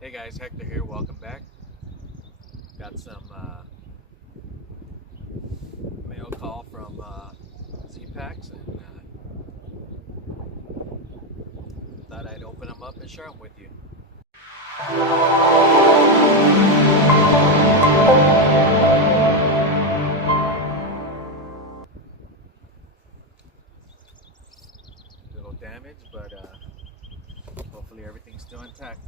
Hey guys, Hector here. Welcome back. Got some mail call from Zpacks, and thought I'd open them up and share them with you. Little damage, but hopefully everything's still intact.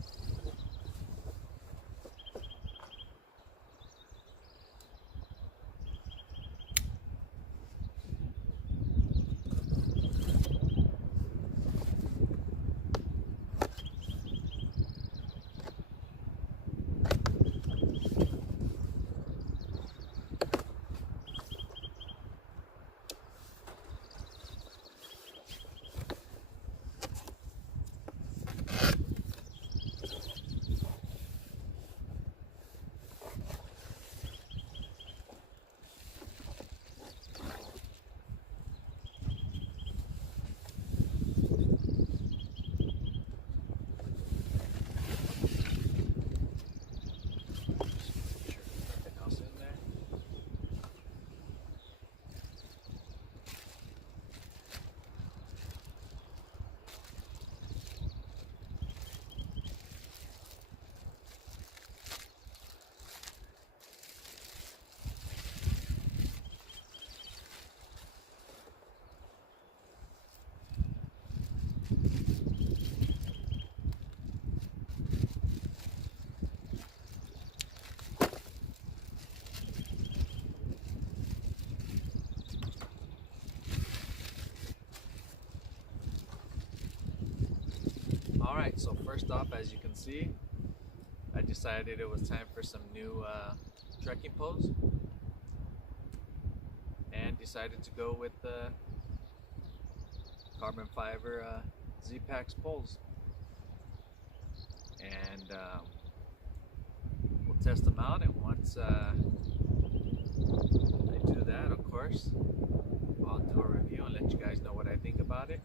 Nothing else in there. Alright, so first off, as you can see, I decided it was time for some new trekking poles, and decided to go with the carbon fiber Zpacks poles. And we'll test them out, and once I do that, of course, I'll do a review and let you guys know what I think about it.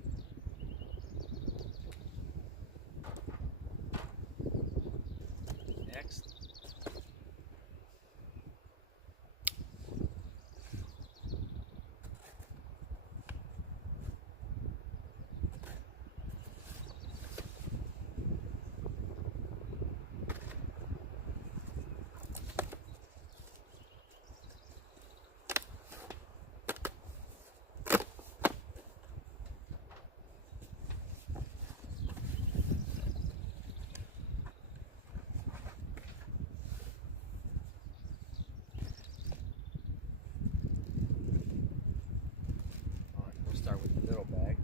Next, we'll start with the little bag.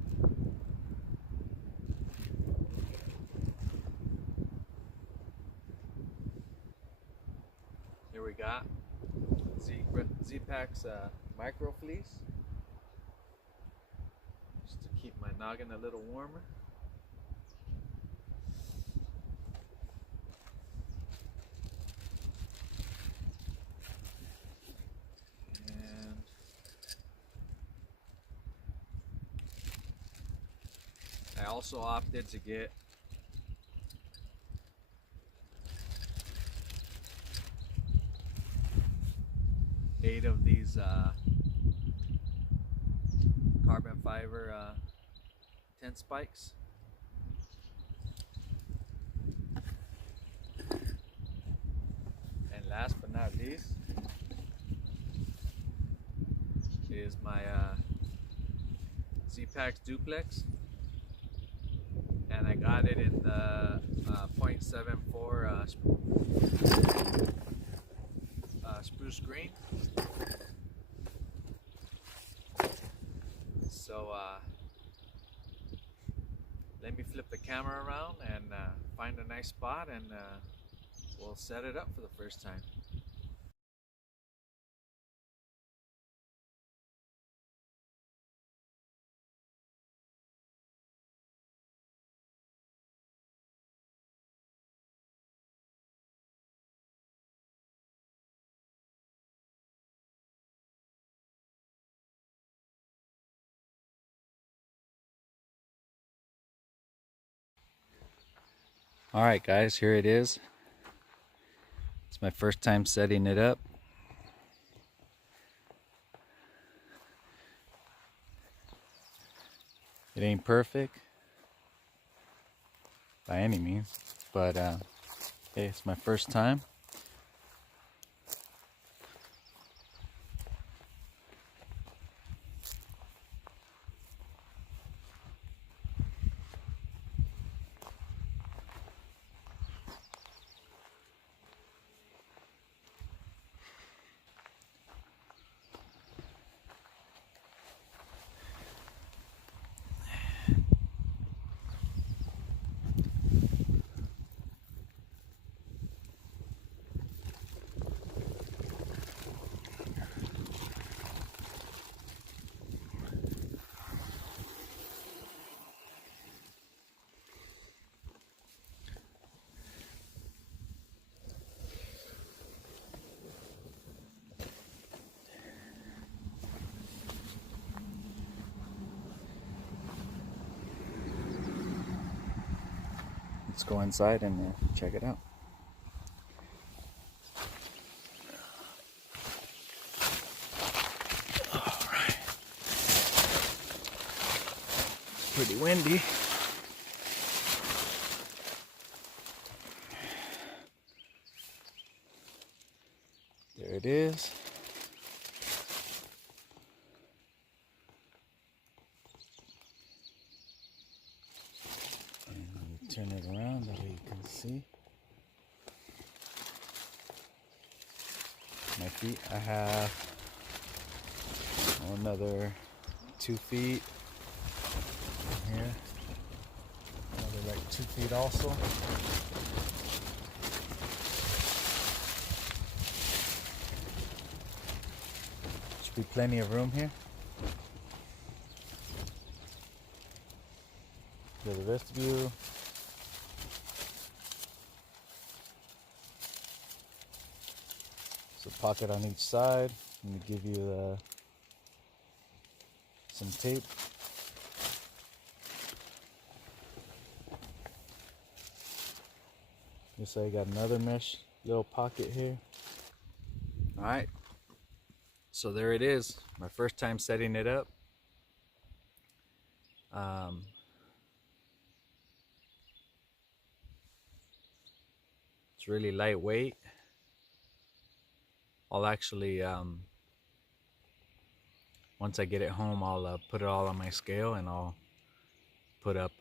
Here we got Zpacks micro fleece, just to keep my noggin a little warmer. And I also opted to get eight of these carbon fiber tent spikes. And last but not least is my Zpacks Duplex, and I got it in the 0.74 spruce green. So let me flip the camera around and find a nice spot, and we'll set it up for the first time. Alright guys, here it is. It's my first time setting it up. It ain't perfect by any means, but hey, it's my first time. Let's go inside and check it out. All right. It's pretty windy. There it is. Turn it around that way you can see my feet. I have another 2 feet here, another like 2 feet also. Should be plenty of room here. There's the vestibule. So pocket on each side. Let me give you some tape. Looks like I got another mesh little pocket here. All right, so there it is. My first time setting it up. It's really lightweight. I'll actually, once I get it home, I'll put it all on my scale and I'll put up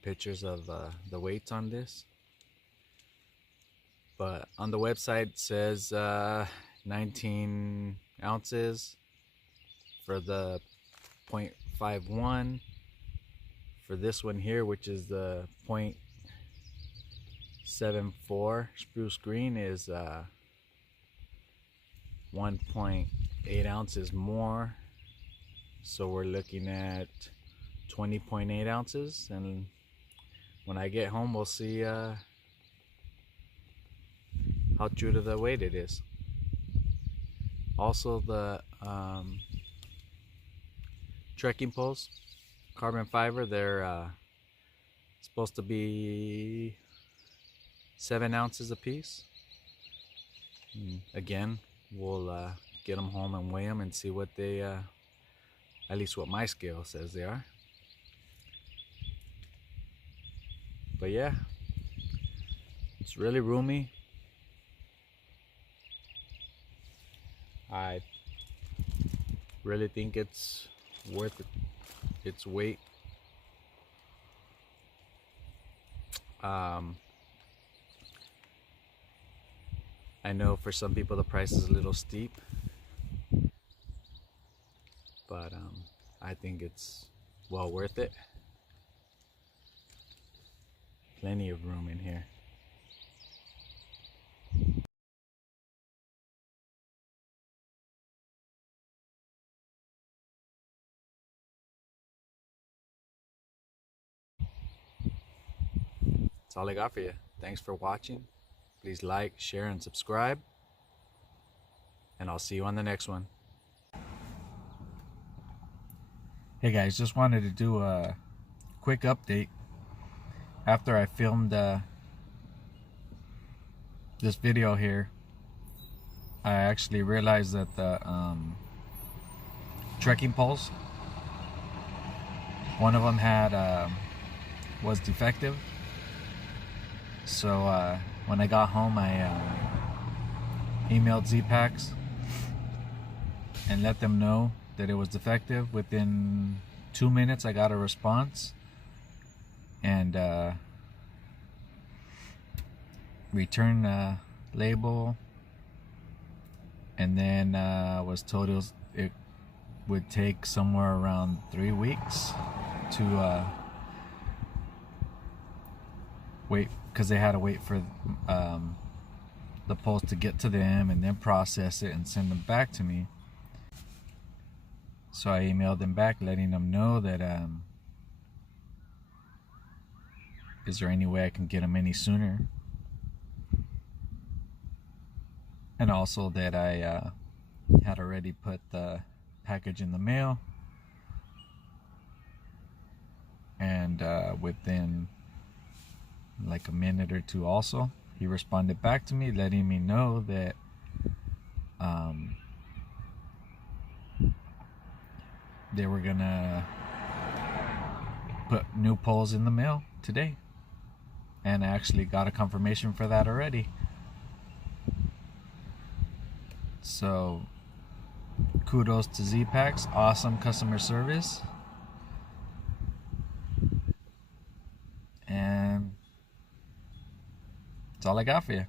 pictures of the weights on this. But on the website it says 19 ounces for the 0.51. For this one here, which is the 0.74 spruce green, is 1.8 ounces more, so we're looking at 20.8 ounces. And when I get home, we'll see how true to the weight it is. Also, the trekking poles, carbon fiber, they're supposed to be 7 ounces a piece. Again, we'll get them home and weigh them and see what they, at least what my scale says they are. But yeah, it's really roomy. I really think it's worth its weight. I know for some people the price is a little steep, but I think it's well worth it. Plenty of room in here. That's all I got for you. Thanks for watching. Please like, share, and subscribe. And I'll see you on the next one. Hey guys, just wanted to do a quick update after I filmed this video here. I actually realized that the trekking poles, one of them was defective. So when I got home, I emailed Zpacks and let them know that it was defective. Within 2 minutes, I got a response and return label, and then was told it would take somewhere around 3 weeks to wait, because they had to wait for the post to get to them and then process it and send them back to me. So I emailed them back letting them know that is there any way I can get them any sooner, and also that I had already put the package in the mail, and within like a minute or two also he responded back to me letting me know that they were gonna put new poles in the mail today, and I actually got a confirmation for that already. So kudos to Zpacks, awesome customer service, and that's all I got for you.